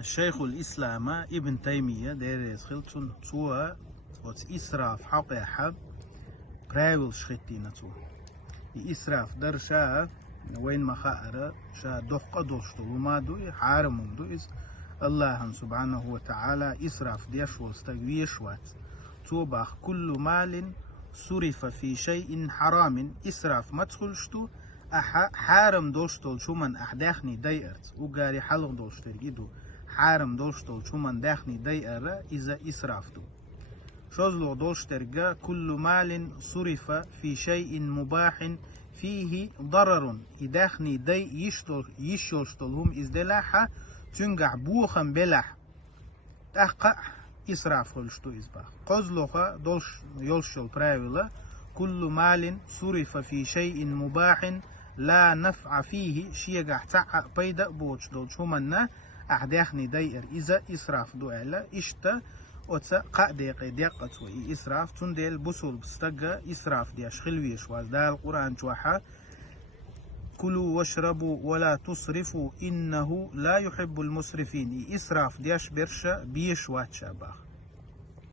شيخ الإسلام ابن تيمية ديريس خلتون توا وت إسراف حق حب براول شختينا توا إسراف در شا وين ما خائر شا دق دوشتو وما دو حارم دو إس الله سبحانه وتعالى إسراف ديش واستغويش وات تو باخ كل مال صرف في شيء حرام إسراف ما تخلشتو حارم دوشتو شو من أحداخني دايرت وقاري حلق دوشتو إيدو حارم دوشتو شو من داخني دايرة إذا إسرافتو شوزلو دوشترجا كل مال صرف في شيء مباح فيه ضرر إداخني داي يشتلهم إزدلاحة تنقع بوخم بلح أحقا إسراف هلشتو إزباخ قزلوخا دوش يلشل براولا كل مال صرف في شيء مباح لا نفع فيه شيء تعق بيدا بوش دول شو منا أحداخني داير إذا إسراف دوئلا إشتا وتسا قاديق ديقت وإي إسراف تندل بسول بستقى إسراف دياش خلويش وازدال القرآن جوحا كلوا واشربوا ولا تصرفوا إنه لا يحب المسرفين إسراف دياش برشا بيش واتشا باخ